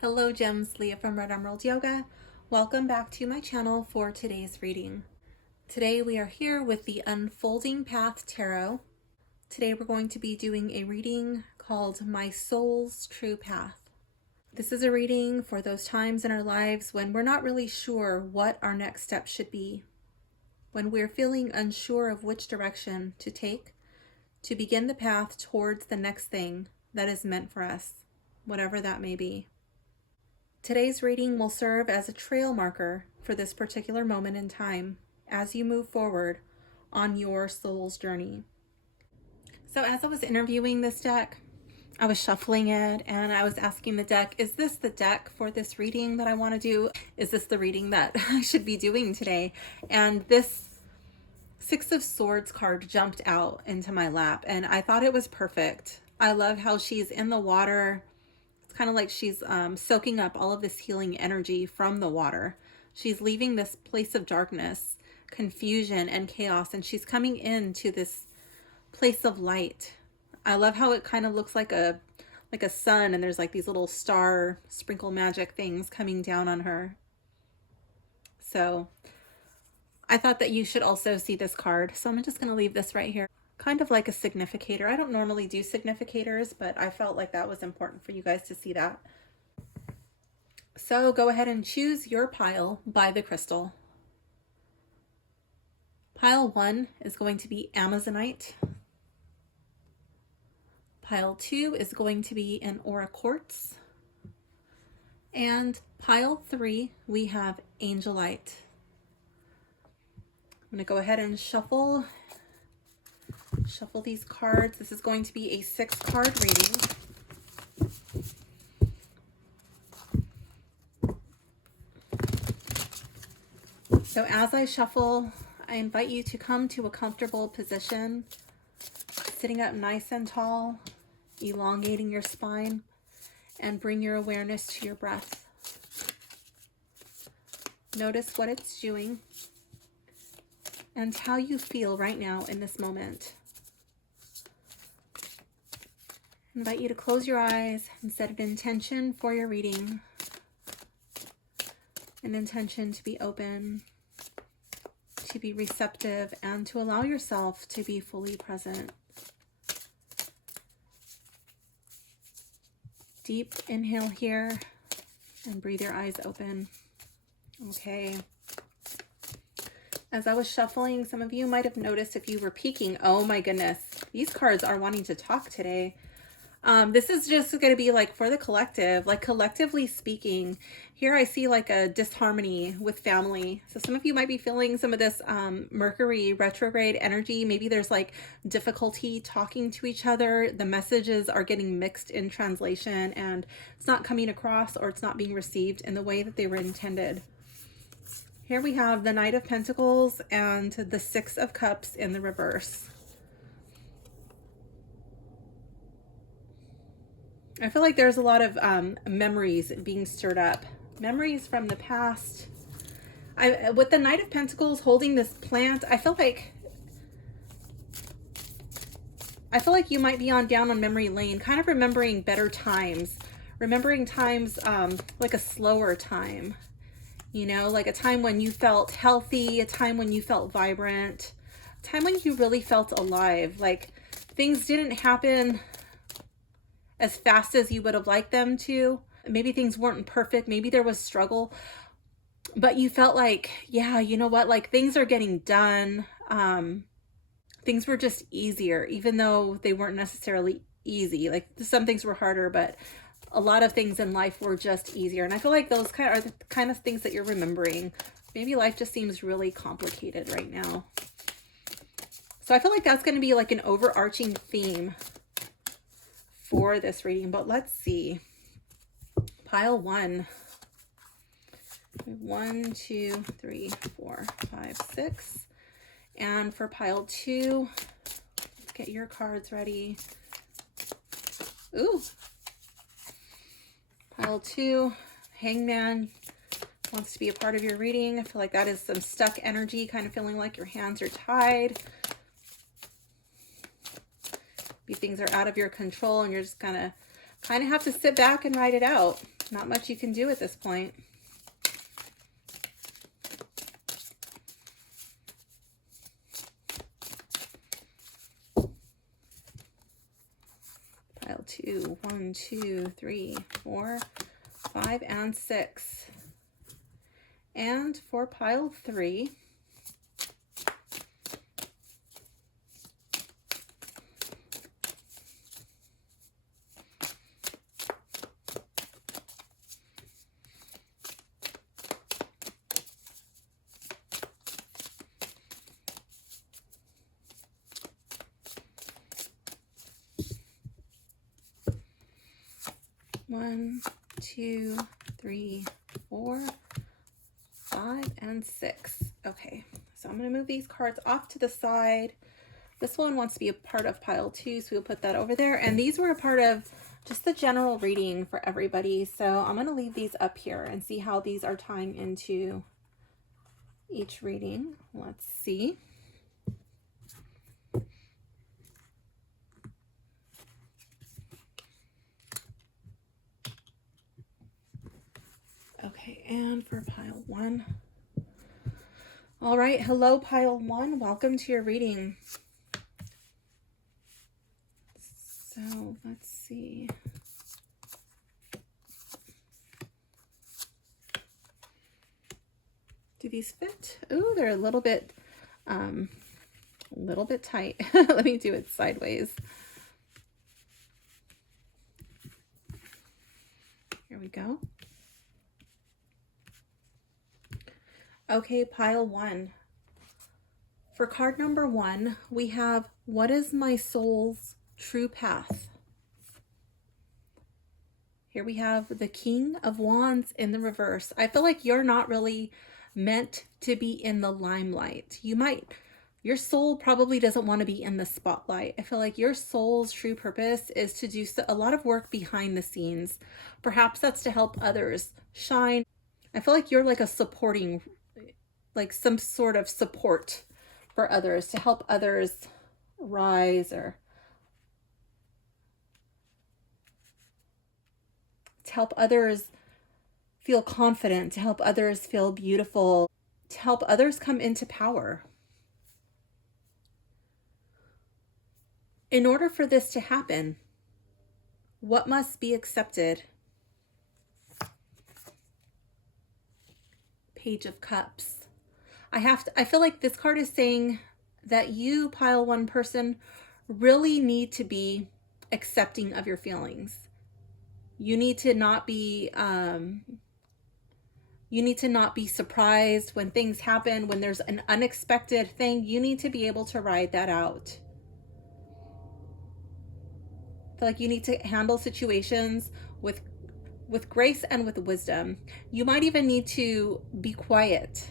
Hello gems, Leah from Red Emerald Yoga. Welcome back to my channel for today's reading. Today we are here with the Unfolding Path Tarot. Today we're going to be doing a reading called My Soul's True Path. This is a reading for those times in our lives when we're not really sure what our next step should be. When we're feeling unsure of which direction to take to begin the path towards the next thing that is meant for us, whatever that may be. Today's reading will serve as a trail marker for this particular moment in time as you move forward on your soul's journey. So as I was interviewing this deck, I was shuffling it and I was asking the deck, is this the deck for this reading that I want to do? Is this the reading that I should be doing today? And this Six of Swords card jumped out into my lap and I thought it was perfect. I love how she's in the water. Kind of like she's soaking up all of this healing energy from the water. She's leaving this place of darkness, confusion, and chaos, and she's coming into this place of light. I love how it kind of looks like a sun, and there's like these little star sprinkle magic things coming down on her. So I thought that you should also see this card. So I'm just going to leave this right here. Kind of like a significator. I don't normally do significators, but I felt like that was important for you guys to see that. So go ahead and choose your pile by the crystal. Pile 1 is going to be Amazonite. Pile 2 is going to be an Aura Quartz. And pile 3, we have Angelite. I'm going to go ahead and shuffle these cards. This is going to be a 6-card reading. So as I shuffle, I invite you to come to a comfortable position, sitting up nice and tall, elongating your spine, and bring your awareness to your breath. Notice what it's doing and how you feel right now in this moment. I invite you to close your eyes and set an intention for your reading. An intention to be open, to be receptive, and to allow yourself to be fully present. Deep inhale here and breathe your eyes open. Okay. As I was shuffling, some of you might have noticed if you were peeking, oh my goodness, these cards are wanting to talk today. This is just going to be like for the collective, like collectively speaking. Here I see like a disharmony with family. So some of you might be feeling some of this Mercury retrograde energy. Maybe there's like difficulty talking to each other. The messages are getting mixed in translation and it's not coming across, or it's not being received in the way that they were intended. Here we have the Knight of Pentacles and the Six of Cups in the reverse. I feel like there's a lot of memories being stirred up. Memories from the past. With the Knight of Pentacles holding this plant, I feel like you might be down on memory lane, kind of remembering better times. Remembering times like a slower time. You know, like a time when you felt healthy, a time when you felt vibrant, a time when you really felt alive. Like things didn't happen as fast as you would have liked them to. Maybe things weren't perfect. Maybe there was struggle, but you felt like, yeah, you know what? Like things are getting done. Things were just easier, even though they weren't necessarily easy. Like some things were harder, but a lot of things in life were just easier. And I feel like those are the kind of things that you're remembering. Maybe life just seems really complicated right now. So I feel like that's going to be like an overarching theme for this reading, but let's see. Pile 1. 1, 2, 3, 4, 5, 6. And for pile 2, let's get your cards ready. Ooh. Pile 2, Hangman wants to be a part of your reading. I feel like that is some stuck energy, kind of feeling like your hands are tied. Maybe things are out of your control and you're just kind of have to sit back and ride it out. Not much you can do at this point. Pile 2, 1, 2, 3, 4, 5, and 6. And for pile 3, one, 2, 3, 4, 5, and 6. Okay, so I'm going to move these cards off to the side. This one wants to be a part of pile 2, so we'll put that over there. And these were a part of just the general reading for everybody. So I'm going to leave these up here and see how these are tying into each reading. Let's see. Okay, and for pile 1. All right, hello pile 1, welcome to your reading. So let's see. Do these fit? Ooh, they're a little bit tight. Let me do it sideways. Here we go. Okay, pile 1. For card number 1, we have, what is my soul's true path? Here we have the King of Wands in the reverse. I feel like you're not really meant to be in the limelight. Your soul probably doesn't want to be in the spotlight. I feel like your soul's true purpose is to do a lot of work behind the scenes. Perhaps that's to help others shine. I feel like you're like a supporting, like some sort of support for others, to help others rise, or to help others feel confident, to help others feel beautiful, to help others come into power. In order for this to happen, what must be accepted? Page of Cups. I feel like this card is saying that you, pile 1 person, really need to be accepting of your feelings. You need to not be surprised when things happen, when there's an unexpected thing. You need to be able to ride that out. I feel like you need to handle situations with grace and with wisdom. You might even need to be quiet.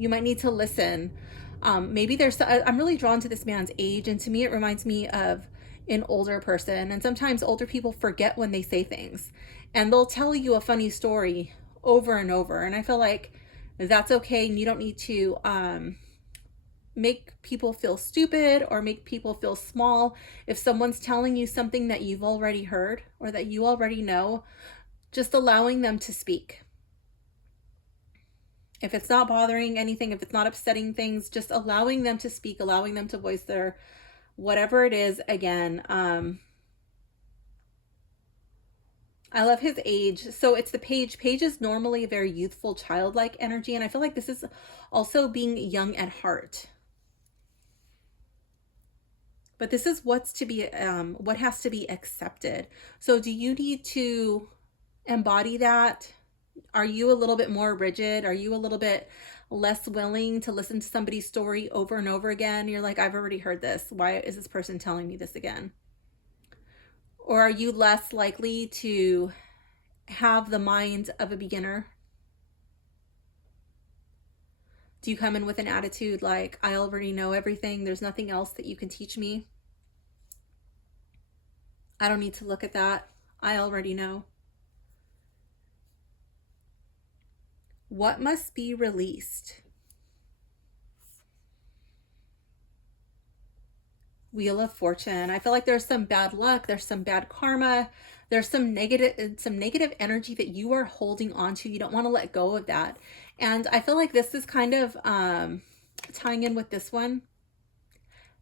You might need to listen. Maybe I'm really drawn to this man's age, and to me it reminds me of an older person. And sometimes older people forget when they say things, and they'll tell you a funny story over and over. And I feel like that's okay, and you don't need to make people feel stupid or make people feel small. If someone's telling you something that you've already heard or that you already know, just allowing them to speak. If it's not bothering anything, if it's not upsetting things, just allowing them to speak, allowing them to voice their whatever it is. Again, I love his age. So it's the page. Page is normally a very youthful, childlike energy. And I feel like this is also being young at heart. But this is what has to be accepted. So do you need to embody that? Are you a little bit more rigid? Are you a little bit less willing to listen to somebody's story over and over again? You're like, I've already heard this. Why is this person telling me this again? Or are you less likely to have the mind of a beginner? Do you come in with an attitude like, I already know everything, there's nothing else that you can teach me? I don't need to look at that. I already know. What must be released? Wheel of Fortune. I feel like there's some bad luck, there's some bad karma, There's some negative energy that you are holding on to. You don't want to let go of that. And I feel like this is kind of tying in with this one.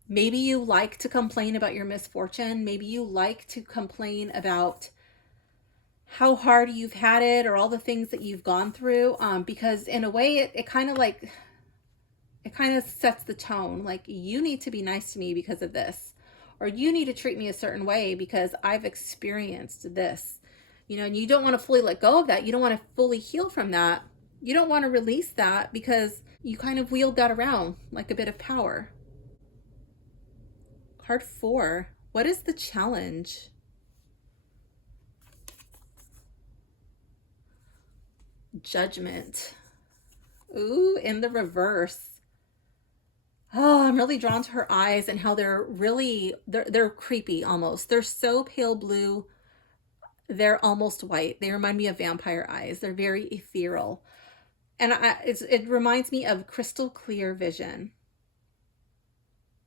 Maybe you like to complain about your misfortune. Maybe you like to complain about how hard you've had it or all the things that you've gone through. Because in a way, it kind of sets the tone. Like, you need to be nice to me because of this, or you need to treat me a certain way because I've experienced this, and you don't want to fully let go of that. You don't want to fully heal from that. You don't want to release that because you kind of wield that around like a bit of power. Card 4. What is the challenge? Judgment. Ooh, in the reverse. Oh, I'm really drawn to her eyes and how they're creepy almost. They're so pale blue. They're almost white. They remind me of vampire eyes. They're very ethereal. And it reminds me of crystal clear vision.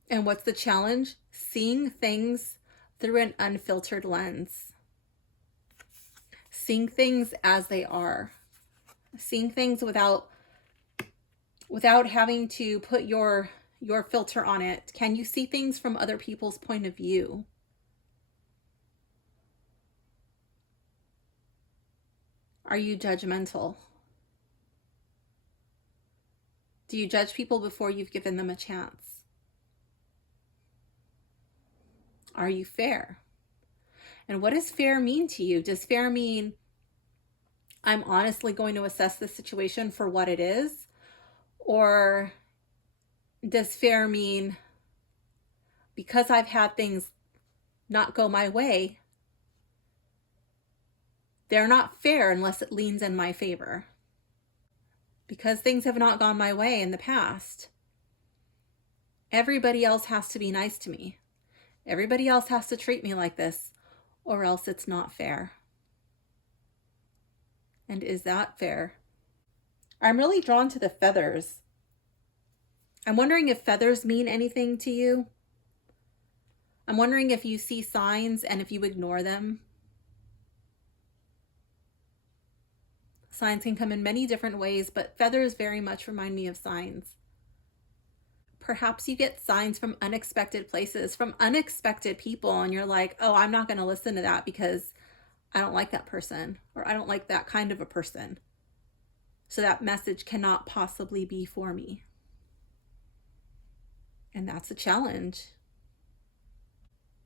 And what's the challenge? Seeing things through an unfiltered lens. Seeing things as they are. Seeing things without having to put your filter on it. Can you see things from other people's point of view? Are you judgmental? Do you judge people before you've given them a chance? Are you fair? And what does fair mean to you? Does fair mean I'm honestly going to assess the situation for what it is? Or does fair mean because I've had things not go my way, they're not fair unless it leans in my favor? Because things have not gone my way in the past, everybody else has to be nice to me. Everybody else has to treat me like this, or else it's not fair. And is that fair? I'm really drawn to the feathers. I'm wondering if feathers mean anything to you. I'm wondering if you see signs and if you ignore them. Signs can come in many different ways, but feathers very much remind me of signs. Perhaps you get signs from unexpected places, from unexpected people, and you're like, oh, I'm not going to listen to that because I don't like that person, or I don't like that kind of a person. So that message cannot possibly be for me. And that's a challenge.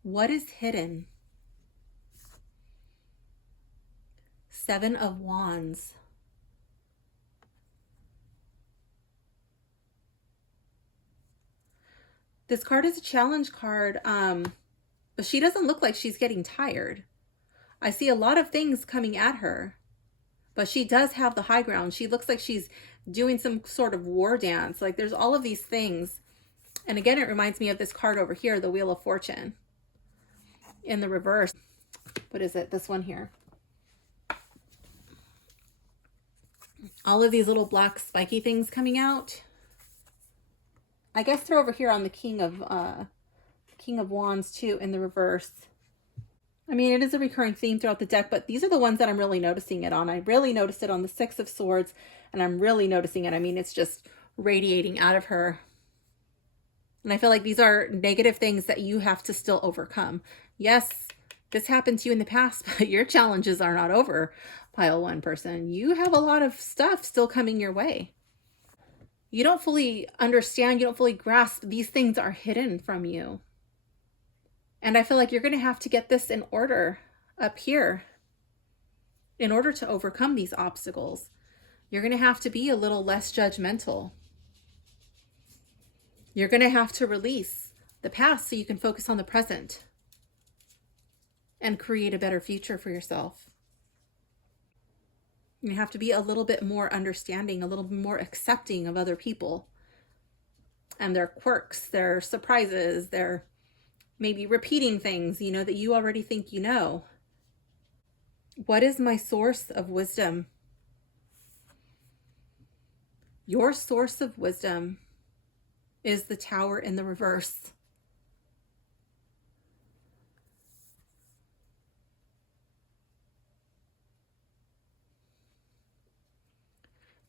What is hidden? 7 of Wands. This card is a challenge card, but she doesn't look like she's getting tired. I see a lot of things coming at her, but she does have the high ground. She looks like she's doing some sort of war dance. Like, there's all of these things. And again, it reminds me of this card over here, the Wheel of Fortune. In the reverse. What is it? This one here. All of these little black spiky things coming out. I guess they're over here on the King of Wands too, in the reverse. I mean, it is a recurring theme throughout the deck, but these are the ones that I'm really noticing it on. I really noticed it on the 6 of Swords, and I'm really noticing it. I mean, it's just radiating out of her. And I feel like these are negative things that you have to still overcome. Yes, this happened to you in the past, but your challenges are not over, pile 1 person. You have a lot of stuff still coming your way. You don't fully understand, you don't fully grasp, these things are hidden from you. And I feel like you're going to have to get this in order up here in order to overcome these obstacles. You're going to have to be a little less judgmental. You're going to have to release the past so you can focus on the present and create a better future for yourself. You have to be a little bit more understanding, a little bit more accepting of other people and their quirks, their surprises, their maybe repeating things, that you already think you know. What is my source of wisdom? Your source of wisdom is the Tower in the reverse.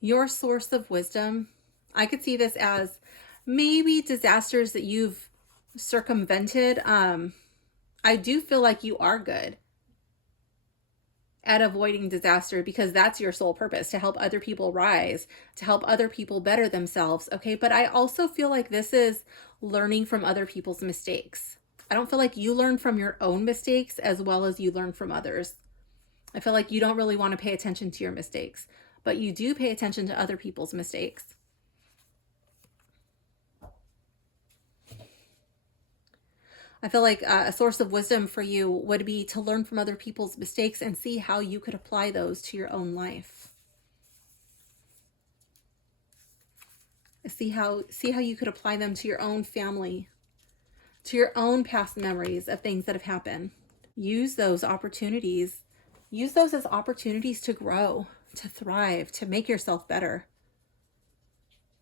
Your source of wisdom, I could see this as maybe disasters that you've circumvented. I do feel like you are good at avoiding disaster because that's your sole purpose, to help other people rise, to help other people better themselves. Okay. But I also feel like this is learning from other people's mistakes. I don't feel like you learn from your own mistakes as well as you learn from others. I feel like you don't really want to pay attention to your mistakes, but you do pay attention to other people's mistakes. I feel like a source of wisdom for you would be to learn from other people's mistakes and see how you could apply those to your own life. See how you could apply them to your own family, to your own past memories of things that have happened. Use those opportunities. Use those as opportunities to grow, to thrive, to make yourself better.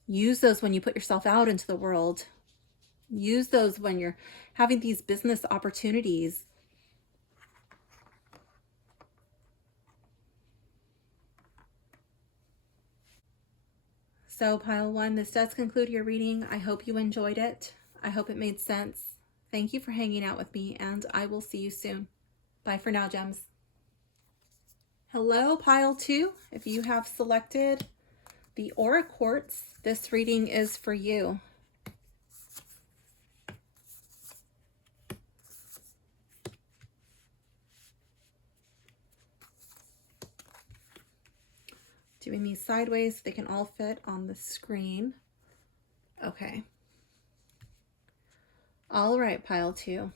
Use those when you put yourself out into the world. Use those when you're having these business opportunities. So pile one, this does conclude your reading. I hope you enjoyed it. I hope it made sense. Thank you for hanging out with me, and I will see you soon. Bye for now, gems. Hello, pile two. If you have selected the Aura Quartz, this reading is for you. Doing these sideways so they can all fit on the screen. Okay. All right, pile two.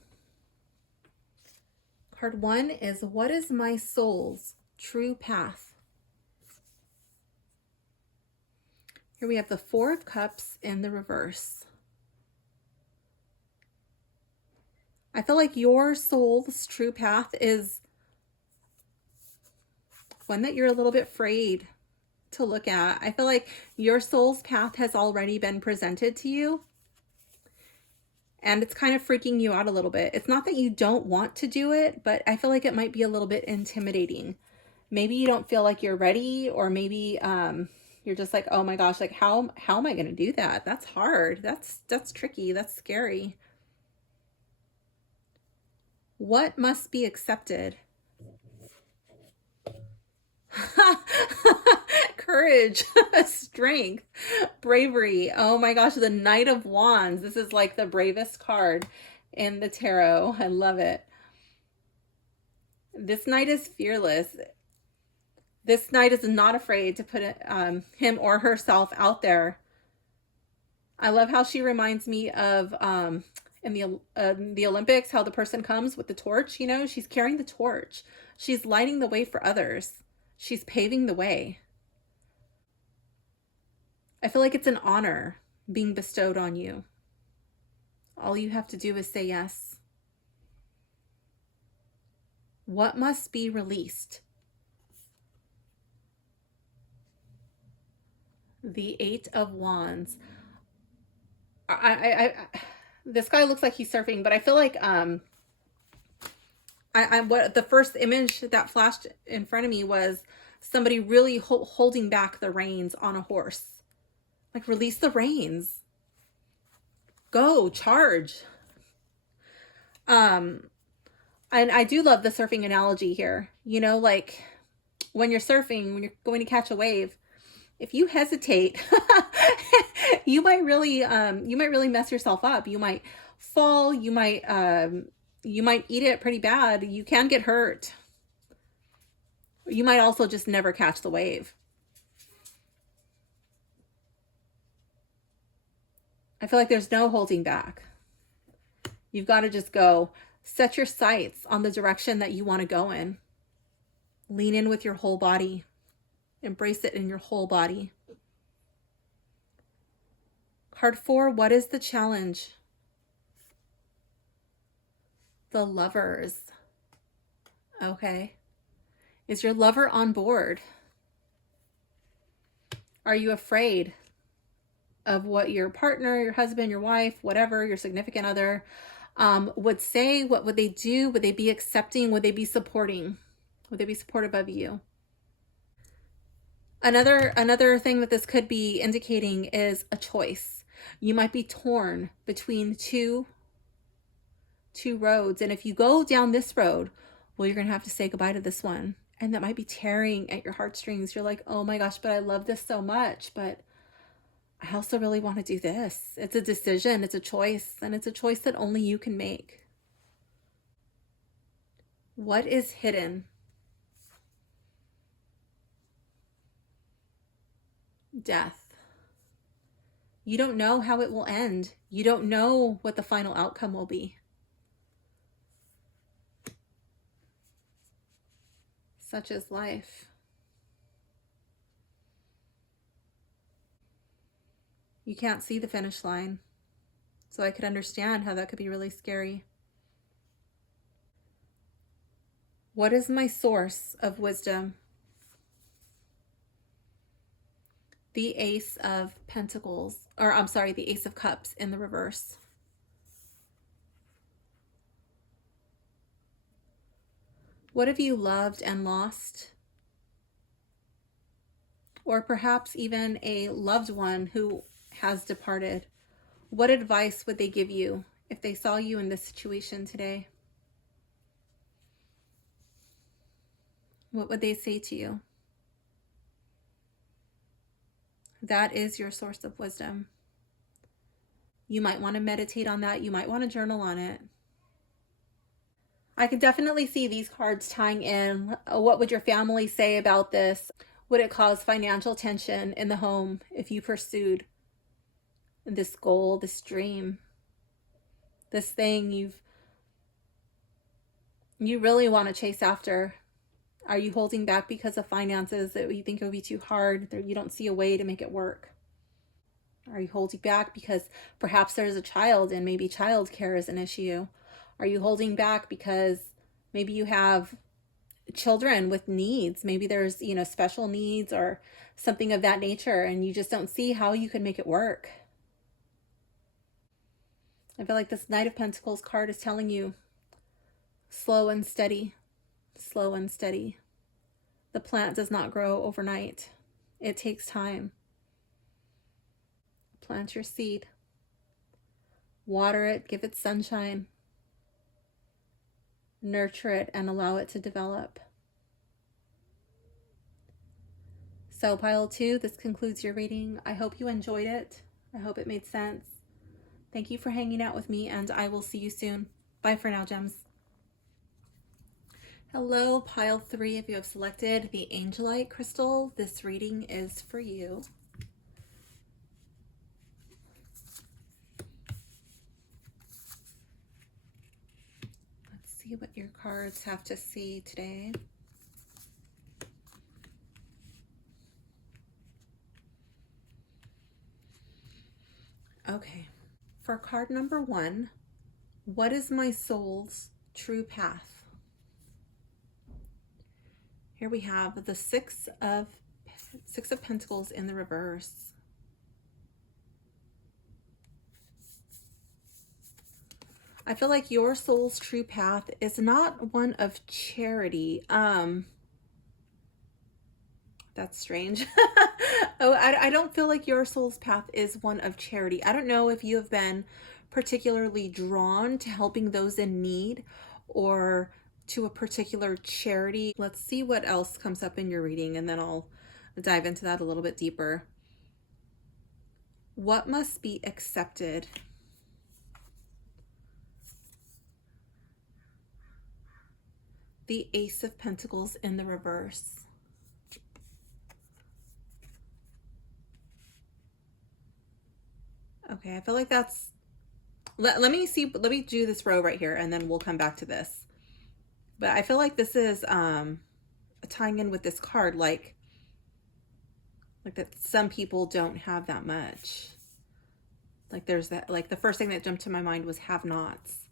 Card one is, what is my soul's true path? Here we have the Four of Cups in the reverse. I feel like your soul's true path is one that you're a little bit afraid to look at. I feel like your soul's path has already been presented to you, and it's kind of freaking you out a little bit. It's not that you don't want to do it, but I feel like it might be a little bit intimidating. Maybe you don't feel like you're ready, or maybe you're just like, oh my gosh, like how am I going to do that? That's hard. That's tricky. That's scary. What must be accepted? Courage, strength, bravery. Oh my gosh, the Knight of Wands. This is like the bravest card in the tarot. I love it. This knight is fearless. This knight is not afraid to put him or herself out there. I love how she reminds me of in the Olympics, how the person comes with the torch. You know, she's carrying the torch. She's lighting the way for others. She's paving the way. I feel like it's an honor being bestowed on you. All you have to do is say yes. What must be released? The Eight of Wands. This guy looks like he's surfing, but I feel like what the first image that flashed in front of me was somebody really holding back the reins on a horse. Like, release the reins. Go, charge. And I do love the surfing analogy here. You know, like when you're surfing, when you're going to catch a wave, if you hesitate, you might really mess yourself up. You might fall. You might eat it pretty bad. You can get hurt. You might also just never catch the wave. I feel like there's no holding back. You've got to just go. Set your sights on the direction that you want to go in. Lean in with your whole body. Embrace it in your whole body. Card 4, what is the challenge? The Lovers. Okay. Is your lover on board? Are you afraid of what your partner, your husband, your wife, whatever, your significant other would say? What would they do? Would they be accepting? Would they be supporting? Would they be supportive of you? Another thing that this could be indicating is a choice. You might be torn between two roads, and if you go down this road, well, you're gonna have to say goodbye to this one, and that might be tearing at your heartstrings. You're like, oh my gosh, but I love this so much, but I also really want to do this. It's a decision, it's a choice, and it's a choice that only you can make. What is hidden? Death. You don't know how it will end. You don't know what the final outcome will be. Such is life. You can't see the finish line. So I could understand how that could be really scary. What is my source of wisdom? The Ace of Pentacles, or I'm sorry, the Ace of Cups in the reverse. What have you loved and lost? Or perhaps even a loved one who has departed. What advice would they give you if they saw you in this situation today? What would they say to you? That is your source of wisdom. You might want to meditate on that. You might want to journal on it. I could definitely see these cards tying in. What would your family say about this? Would it cause financial tension in the home if you pursued this goal, this dream, this thing you really want to chase after? Are you holding back because of finances, that you think it would be too hard, that you don't see a way to make it work? Are you holding back because perhaps there's a child and maybe childcare is an issue? Are you holding back because maybe you have children with needs? Maybe there's, special needs or something of that nature, and you just don't see how you can make it work. I feel like this Knight of Pentacles card is telling you, slow and steady, slow and steady. The plant does not grow overnight. It takes time. Plant your seed. Water it, give it sunshine. Nurture it and allow it to develop. So pile 2, this concludes your reading. I hope you enjoyed it. I hope it made sense. Thank you for hanging out with me, and I will see you soon. Bye for now, gems. Hello, pile 3. If you have selected the Angelite crystal, this reading is for you. Let's see what your cards have to say today. Okay, for card number 1, what is my soul's true path? Here we have the Six of Pentacles in the reverse. I feel like your soul's true path is not one of charity. That's strange. Oh, I don't feel like your soul's path is one of charity. I don't know if you have been particularly drawn to helping those in need or to a particular charity. Let's see what else comes up in your reading, and then I'll dive into that a little bit deeper. What must be accepted? The Ace of Pentacles in the reverse. Okay, I feel like that's, let me do this row right here, and then we'll come back to this. But I feel like this is tying in with this card, like that some people don't have that much. Like there's that, like the first thing that jumped to my mind was have-nots.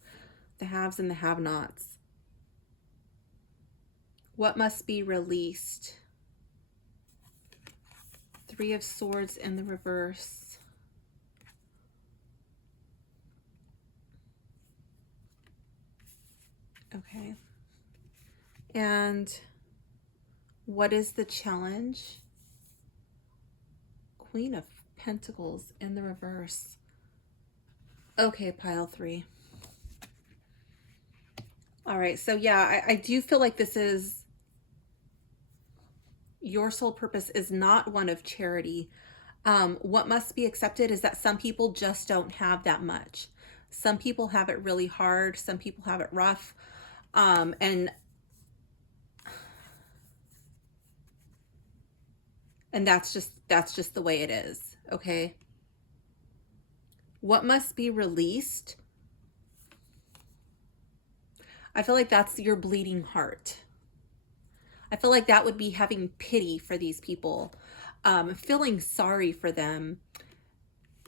The haves and the have-nots. What must be released? Three of Swords in the reverse. Okay. And what is the challenge? Queen of Pentacles in the reverse. Okay, pile 3. All right, so yeah, I do feel like this is, your soul purpose is not one of charity. What must be accepted is that some people just don't have that much. Some people have it really hard. Some people have it rough. And that's just the way it is. Okay. What must be released? I feel like that's your bleeding heart. I feel like that would be having pity for these people, feeling sorry for them,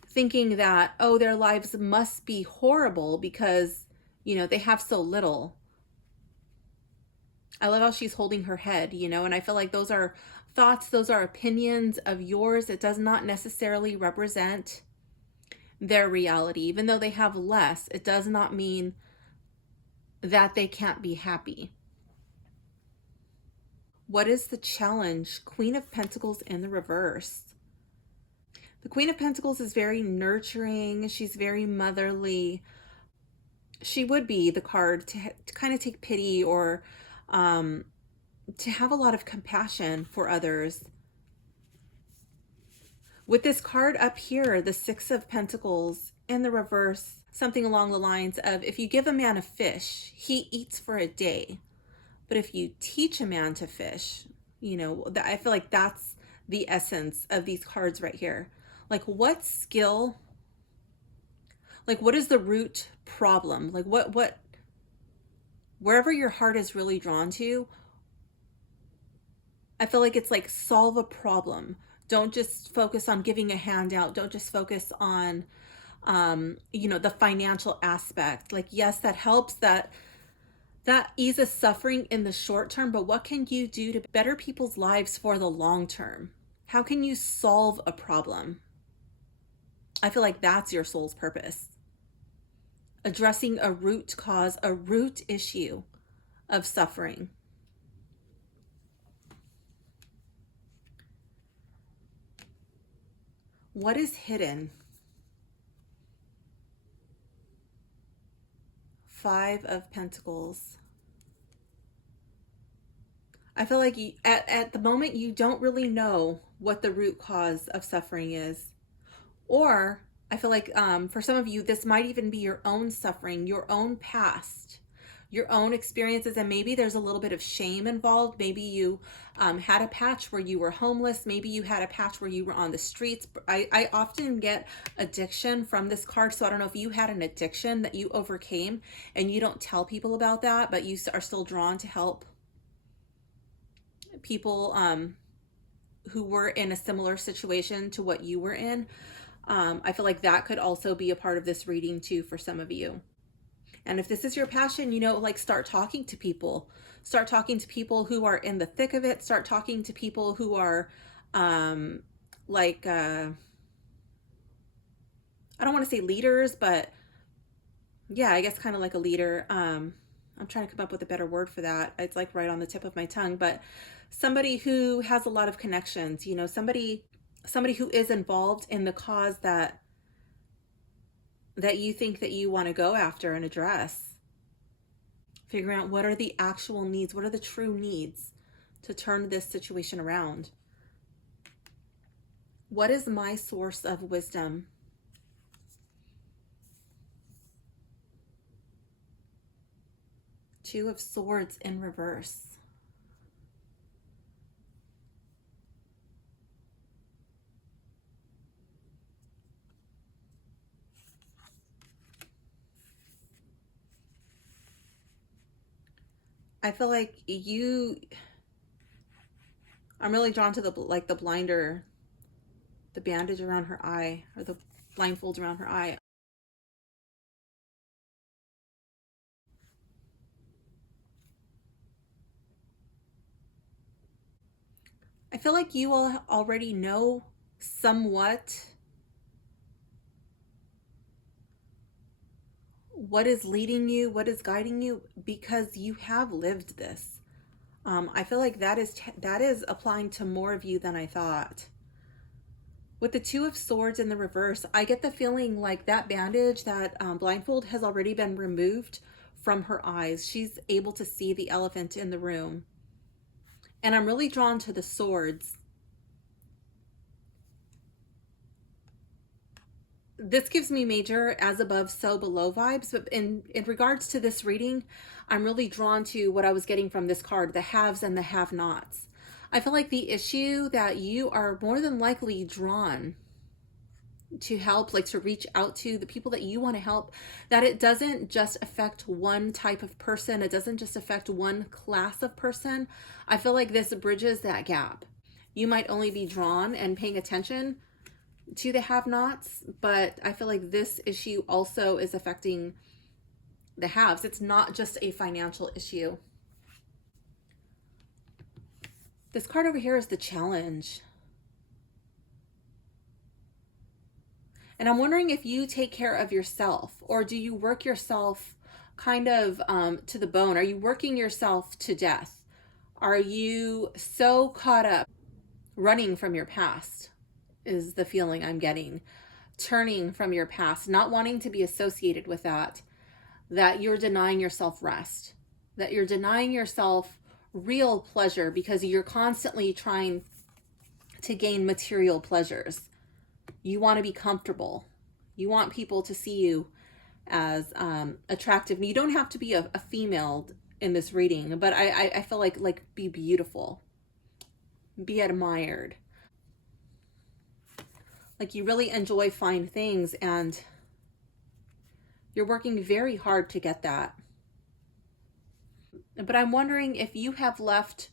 thinking that, oh, their lives must be horrible because, they have so little. I love how she's holding her head, and I feel like those are thoughts, those are opinions of yours. It does not necessarily represent their reality. Even though they have less, it does not mean that they can't be happy. What is the challenge? Queen of Pentacles in the reverse. The Queen of Pentacles is very nurturing. She's very motherly. She would be the card to kind of take pity, or to have a lot of compassion for others. With this card up here, the 6 of Pentacles in the reverse, something along the lines of, if you give a man a fish, he eats for a day. But if you teach a man to fish, I feel like that's the essence of these cards right here. Like, what skill, like, what is the root problem? Like, what, wherever your heart is really drawn to, I feel like it's like, solve a problem. Don't just focus on giving a handout. Don't just focus on, the financial aspect. Like, yes, that helps, that eases suffering in the short term, but what can you do to better people's lives for the long term? How can you solve a problem? I feel like that's your soul's purpose. Addressing a root cause, a root issue of suffering. What is hidden? 5 of Pentacles. I feel like at the moment, you don't really know what the root cause of suffering is. Or I feel like for some of you, this might even be your own suffering, your own past, your own experiences. And maybe there's a little bit of shame involved. Maybe you had a patch where you were homeless. Maybe you had a patch where you were on the streets. I often get addiction from this card. So I don't know if you had an addiction that you overcame and you don't tell people about that, but you are still drawn to help people who were in a similar situation to what you were in. I feel like that could also be a part of this reading too for some of you. And if this is your passion, like, start talking to people. Start talking to people who are in the thick of it. Start talking to people who are I don't want to say leaders, but yeah, I guess kind of like a leader. I'm trying to come up with a better word for that. It's like right on the tip of my tongue, but somebody who has a lot of connections, somebody who is involved in the cause that you think that you want to go after and address. Figuring out what are the actual needs, what are the true needs to turn this situation around. What is my source of wisdom? Two of Swords in reverse. I feel like I'm really drawn to the blinder, the bandage around her eye, or the blindfold around her eye. I feel like you all already know somewhat what is leading you, what is guiding you, because you have lived this. I feel like that is applying to more of you than I thought. With the Two of Swords in the reverse, I get the feeling like that bandage, that blindfold has already been removed from her eyes. She's able to see the elephant in the room. And I'm really drawn to the swords. This gives me major as above, so below vibes. But in regards to this reading, I'm really drawn to what I was getting from this card, the haves and the have-nots. I feel like the issue that you are more than likely drawn to help, like to reach out to the people that you want to help, that it doesn't just affect one type of person. It doesn't just affect one class of person. I feel like this bridges that gap. You might only be drawn and paying attention to the have-nots, but I feel like this issue also is affecting the haves. It's not just a financial issue. This card over here is the challenge. And I'm wondering if you take care of yourself, or do you work yourself kind of to the bone? Are you working yourself to death? Are you so caught up running from your past is the feeling I'm getting. Turning from your past, not wanting to be associated with that, that you're denying yourself rest, that you're denying yourself real pleasure because you're constantly trying to gain material pleasures. You want to be comfortable. You want people to see you as attractive. You don't have to be a female in this reading, but I feel like be beautiful, be admired. Like you really enjoy fine things and you're working very hard to get that. But I'm wondering if you have left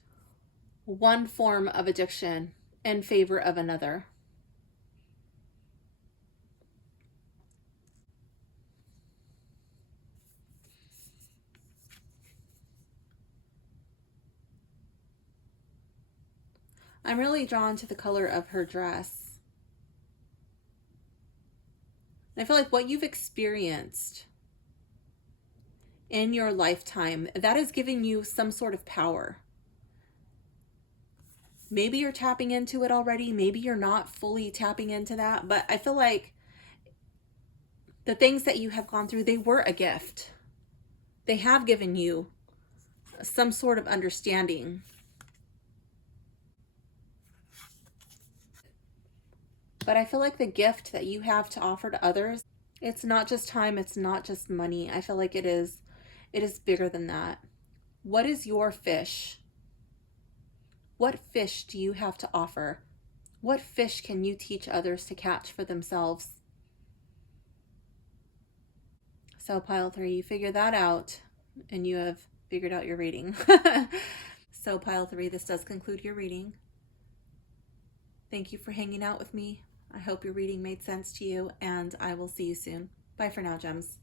one form of addiction in favor of another. I'm really drawn to the color of her dress. I feel like what you've experienced in your lifetime, that is giving you some sort of power. Maybe you're tapping into it already. Maybe you're not fully tapping into that. But I feel like the things that you have gone through, they were a gift. They have given you some sort of understanding. But I feel like the gift that you have to offer to others, it's not just time, it's not just money. I feel like it is bigger than that. What is your fish? What fish do you have to offer? What fish can you teach others to catch for themselves? So pile 3, you figure that out and you have figured out your reading. So pile 3, this does conclude your reading. Thank you for hanging out with me. I hope your reading made sense to you, and I will see you soon. Bye for now, gems.